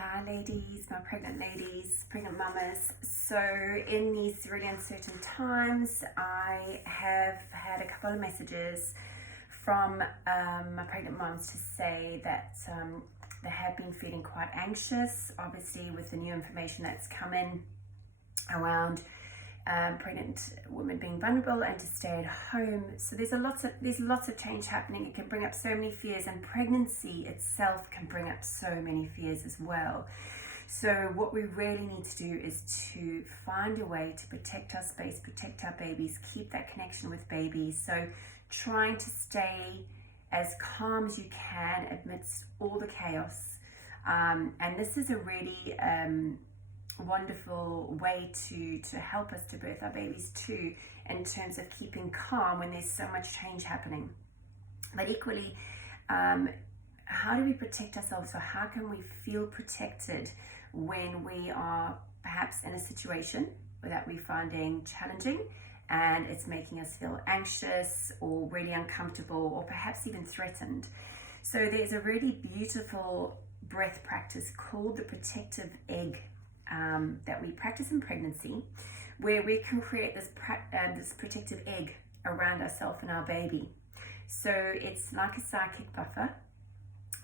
Hi ladies, my pregnant ladies, pregnant mamas. So in these really uncertain times, I have had a couple of messages from my pregnant moms to say that they have been feeling quite anxious, obviously with the new information that's come in around pregnant women being vulnerable and to stay at home. So there's lots of change happening. It can bring up so many fears, and pregnancy itself can bring up so many fears as well. So what we really need to do is to find a way to protect our space, protect our babies, keep that connection with babies. So trying to stay as calm as you can amidst all the chaos. And this is a really wonderful way to help us to birth our babies too, in terms of keeping calm when there's so much change happening. But equally, how do we protect ourselves, or how can we feel protected when we are perhaps in a situation that we're finding challenging and it's making us feel anxious or really uncomfortable or perhaps even threatened? So there's a really beautiful breath practice called the protective egg that we practice in pregnancy, where we can create this protective egg around ourselves and our baby. So it's like a psychic buffer,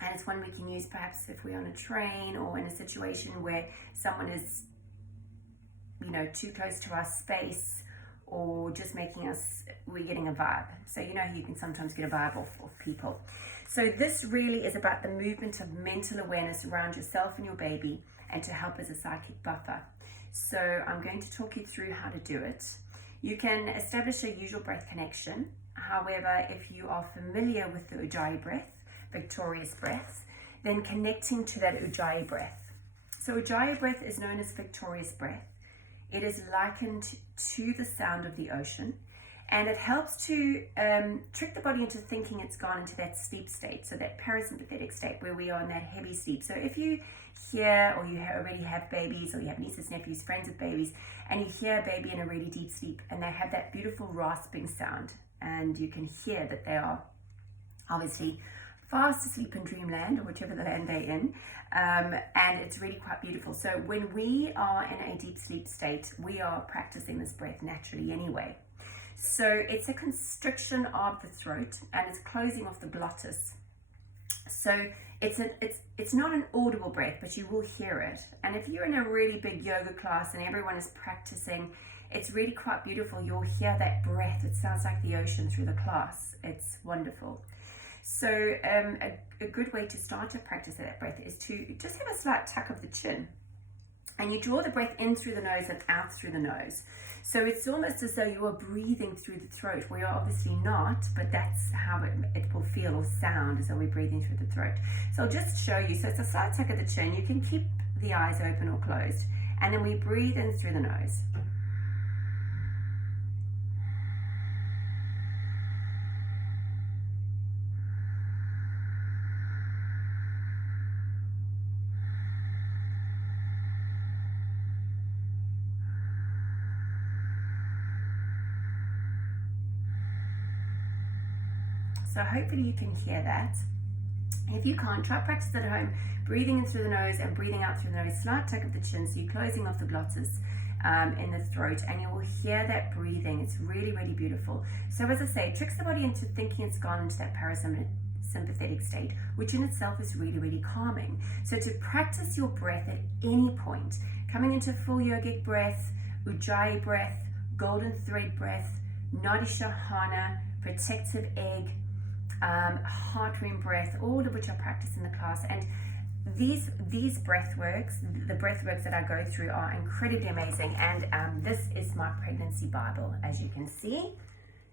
and it's one we can use perhaps if we're on a train or in a situation where someone is, too close to our space, or just we're getting a vibe. So you can sometimes get a vibe off people. So this really is about the movement of mental awareness around yourself and your baby, and to help as a psychic buffer. So I'm going to talk you through how to do it. You can establish a usual breath connection. However, if you are familiar with the Ujjayi breath, victorious breath, then connecting to that Ujjayi breath. So Ujjayi breath is known as victorious breath. It is likened to the sound of the ocean, and it helps to trick the body into thinking it's gone into that sleep state, so that parasympathetic state where we are in that heavy sleep. So if you hear, or you already have babies, or you have nieces, nephews, friends with babies, and you hear a baby in a really deep sleep and they have that beautiful rasping sound, and you can hear that they are obviously fast asleep in dreamland, or whichever the land they're in, and it's really quite beautiful. So when we are in a deep sleep state, we are practicing this breath naturally anyway. So it's a constriction of the throat, and it's closing off the glottis. So it's not an audible breath, but you will hear it. And if you're in a really big yoga class and everyone is practicing, it's really quite beautiful. You'll hear that breath. It sounds like the ocean through the class. It's wonderful. So a good way to start to practice that breath is to just have a slight tuck of the chin. And you draw the breath in through the nose and out through the nose. So it's almost as though you are breathing through the throat. We are obviously not, but that's how it will feel or sound, as though we're breathing through the throat. So I'll just show you. So it's a slight tuck of the chin. You can keep the eyes open or closed. And then we breathe in through the nose. So hopefully you can hear that. If you can't, try practice at home, breathing in through the nose and breathing out through the nose, slight tuck of the chin, so you're closing off the glottis in the throat, and you will hear that breathing. It's really, really beautiful. So as I say, it tricks the body into thinking it's gone into that parasympathetic state, which in itself is really, really calming. So to practice your breath at any point, coming into full yogic breath, Ujjayi breath, golden thread breath, Nadi Shahana, protective egg, heart rim breath, all of which I practice in the class. And these breath works, the breath works that I go through, are incredibly amazing. And this is my pregnancy Bible, as you can see,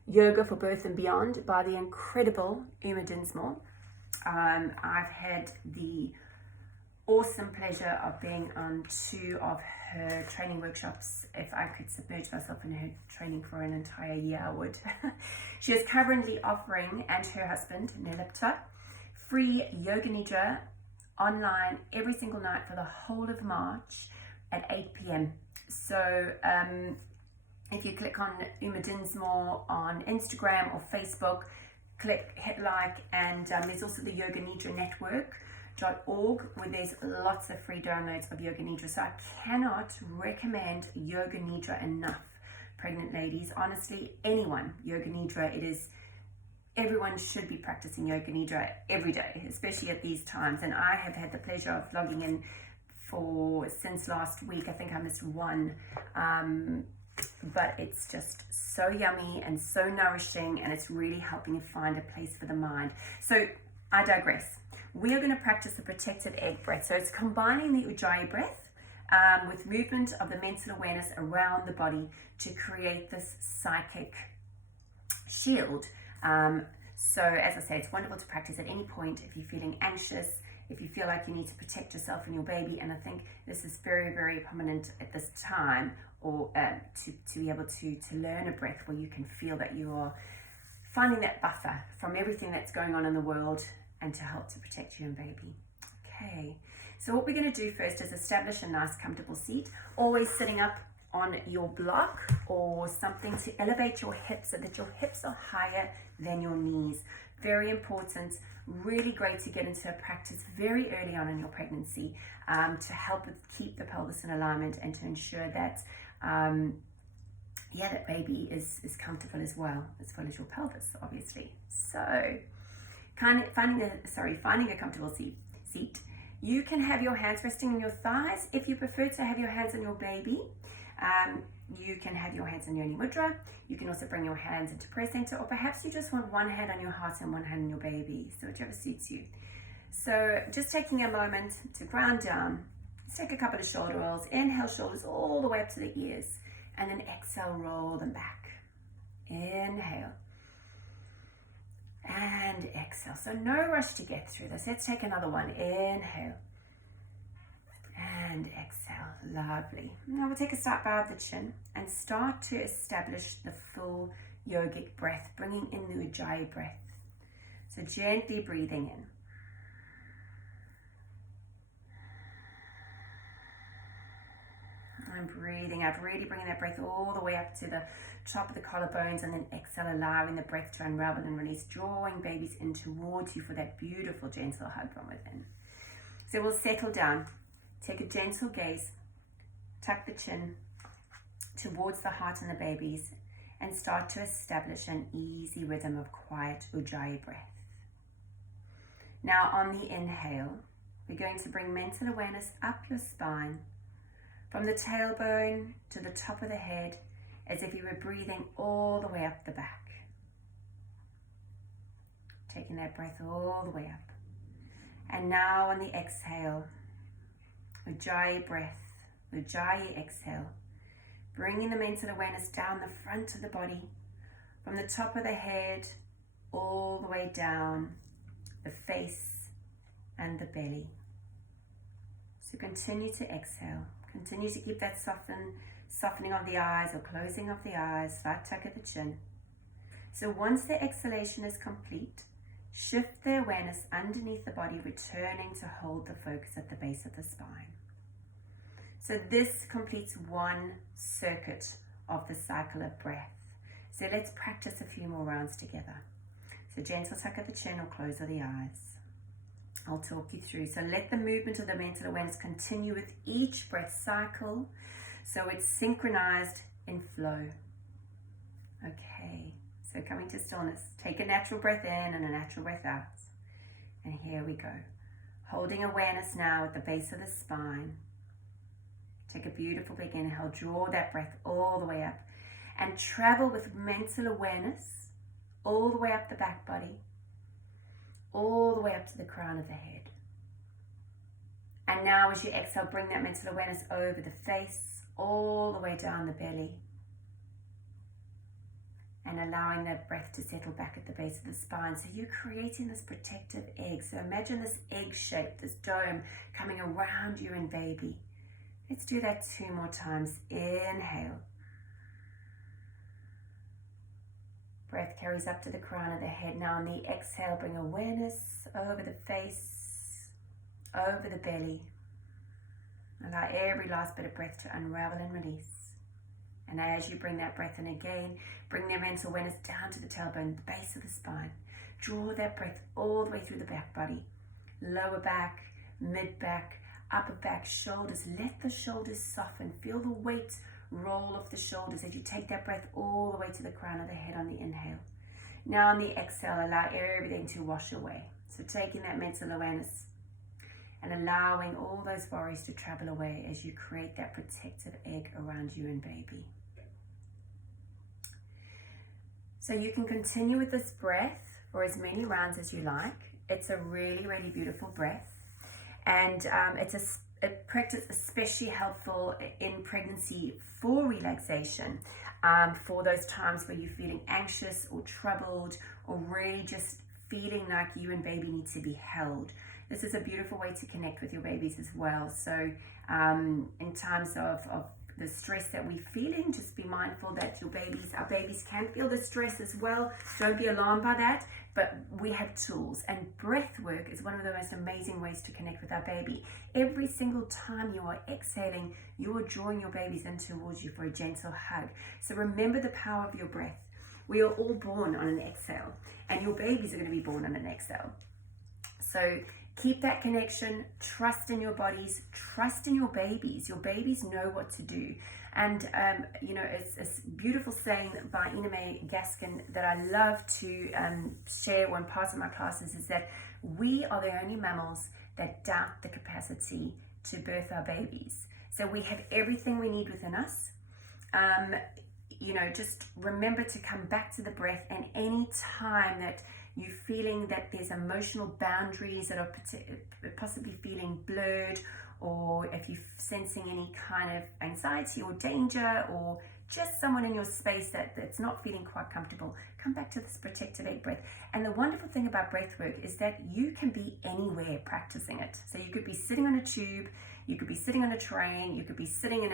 Yoga for Birth and Beyond by the incredible Uma Dinsmore. I've had the awesome pleasure of being on 2 of her training workshops. If I could submerge myself in her training for an entire year, I would. She is currently offering, and her husband, Nilipta, free Yoga Nidra online every single night for the whole of March at 8 p.m. So if you click on Uma Dinsmore on Instagram or Facebook, hit like, and there's also the Yoga Nidra network. yogayoga.org, where there's lots of free downloads of Yoga Nidra. So I cannot recommend Yoga Nidra enough, pregnant ladies. Honestly, anyone, Yoga Nidra, everyone should be practicing Yoga Nidra every day, especially at these times. And I have had the pleasure of logging in since last week. I think I missed one, but it's just so yummy and so nourishing, and it's really helping you find a place for the mind. So I digress. We are going to practice the protected egg breath. So it's combining the Ujjayi breath with movement of the mental awareness around the body to create this psychic shield. So as I say, it's wonderful to practice at any point if you're feeling anxious, if you feel like you need to protect yourself and your baby. And I think this is very, very prominent at this time, or to be able to learn a breath where you can feel that you are finding that buffer from everything that's going on in the world, and to help to protect you and baby. Okay, so what we're going to do first is establish a nice comfortable seat, always sitting up on your block or something to elevate your hips so that your hips are higher than your knees. Very important, really great to get into a practice very early on in your pregnancy to help keep the pelvis in alignment and to ensure that that baby is comfortable as well as your pelvis, obviously. So finding a comfortable seat. You can have your hands resting on your thighs. If you prefer to have your hands on your baby, you can have your hands in Yoni Mudra. You can also bring your hands into prayer center, or perhaps you just want one hand on your heart and one hand on your baby, so whichever suits you. So just taking a moment to ground down. Let's take a couple of shoulder rolls. Inhale, shoulders all the way up to the ears, and then exhale, roll them back. Inhale and exhale. So no rush to get through this. Let's take another one. Inhale and exhale. Lovely. Now we'll take a slight bow of the chin and start to establish the full yogic breath, bringing in the Ujjayi breath. So gently breathing in. And breathing out, really bringing that breath all the way up to the top of the collarbones, and then exhale, allowing the breath to unravel and release, drawing babies in towards you for that beautiful gentle hug from within. So we'll settle down, take a gentle gaze, tuck the chin towards the heart and the babies, and start to establish an easy rhythm of quiet Ujjayi breath. Now on the inhale, we're going to bring mental awareness up your spine, from the tailbone to the top of the head, as if you were breathing all the way up the back. Taking that breath all the way up. And now on the exhale, Ujjayi breath, Ujjayi exhale, bringing the mental awareness down the front of the body, from the top of the head all the way down the face and the belly. So continue to exhale. Continue to keep that softening of the eyes or closing of the eyes, slight tuck at the chin. So once the exhalation is complete, shift the awareness underneath the body, returning to hold the focus at the base of the spine. So this completes one circuit of the cycle of breath. So let's practice a few more rounds together. So gentle tuck at the chin or close of the eyes. I'll talk you through. So let the movement of the mental awareness continue with each breath cycle, so it's synchronized in flow. Okay, so coming to stillness. Take a natural breath in and a natural breath out. And here we go. Holding awareness now at the base of the spine. Take a beautiful big inhale. Draw that breath all the way up. And travel with mental awareness all the way up the back body, all the way up to the crown of the head. And now as you exhale, bring that mental awareness over the face, all the way down the belly, and allowing that breath to settle back at the base of the spine. So you're creating this protective egg. So imagine this egg shape, this dome coming around you and baby. Let's do that 2 more times. Inhale. Breath carries up to the crown of the head. Now on the exhale, bring awareness over the face, over the belly. Allow every last bit of breath to unravel and release. And as you bring that breath in again, bring the mental awareness down to the tailbone, the base of the spine. Draw that breath all the way through the back body, lower back, mid-back, upper back, shoulders. Let the shoulders soften. Feel the weight roll off the shoulders as you take that breath all the way to the crown of the head on the inhale. Now on the exhale, allow everything to wash away. So taking that mental awareness and allowing all those worries to travel away as you create that protective egg around you and baby. So you can continue with this breath for as many rounds as you like. It's a really, really beautiful breath. And it's a practice especially helpful in pregnancy for relaxation, for those times where you're feeling anxious or troubled or really just feeling like you and baby need to be held. This is a beautiful way to connect with your babies as well. So in times of the stress that we're feeling, just be mindful that our babies can feel the stress as well. Don't be alarmed by that, but we have tools, and breath work is one of the most amazing ways to connect with our baby. Every single time you are exhaling, you are drawing your babies in towards you for a gentle hug. So remember the power of your breath. We are all born on an exhale, and your babies are going to be born on an exhale. So keep that connection, trust in your bodies, trust in your babies. Your babies know what to do. And, it's a beautiful saying by Ina May Gaskin that I love to share when part of my classes is that we are the only mammals that doubt the capacity to birth our babies. So we have everything we need within us. Just remember to come back to the breath, and any time that you're feeling that there's emotional boundaries that are possibly feeling blurred, or if you're sensing any kind of anxiety or danger, or just someone in your space that's not feeling quite comfortable, come back to this protective egg breath. And the wonderful thing about breath work is that you can be anywhere practicing it. So you could be sitting on a tube, you could be sitting on a train, you could be sitting in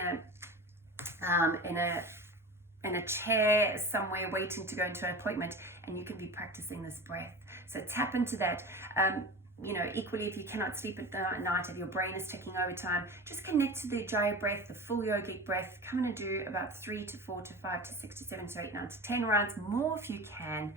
a chair somewhere waiting to go into an appointment, and you can be practicing this breath. So tap into that. Equally, if you cannot sleep at night, if your brain is ticking overtime, just connect to the Jaya breath, the full yogic breath. Come and do about 3 to 4 to 5 to 6 to 7 to 8, 9 to 10 rounds, more if you can.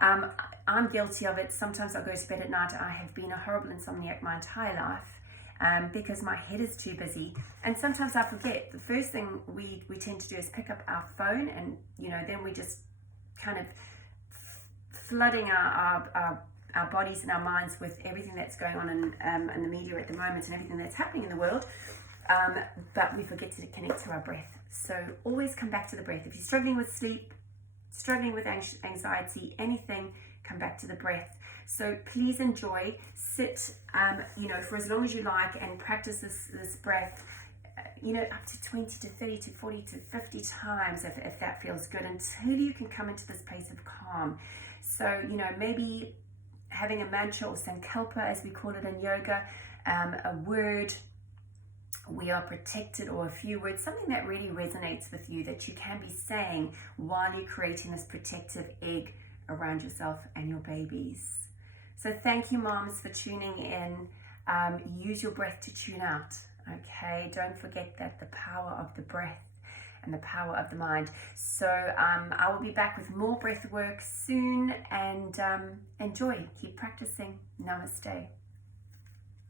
I'm guilty of it. Sometimes I'll go to bed at night. I have been a horrible insomniac my entire life. Because my head is too busy, and sometimes I forget. The first thing we tend to do is pick up our phone, and then we just kind of flooding our bodies and our minds with everything that's going on in the media at the moment and everything that's happening in the world, but we forget to connect to our breath. So always come back to the breath. If you're struggling with sleep, struggling with anxiety, anything, come back to the breath. So please enjoy, sit, for as long as you like, and practice this breath, up to 20 to 30 to 40 to 50 times if that feels good, until you can come into this place of calm. So, maybe having a mantra or sankalpa, as we call it in yoga, a word, we are protected, or a few words, something that really resonates with you that you can be saying while you're creating this protective egg around yourself and your babies. So thank you, moms, for tuning in. Use your breath to tune out, okay? Don't forget that the power of the breath and the power of the mind. So I will be back with more breath work soon, and enjoy. Keep practicing. Namaste.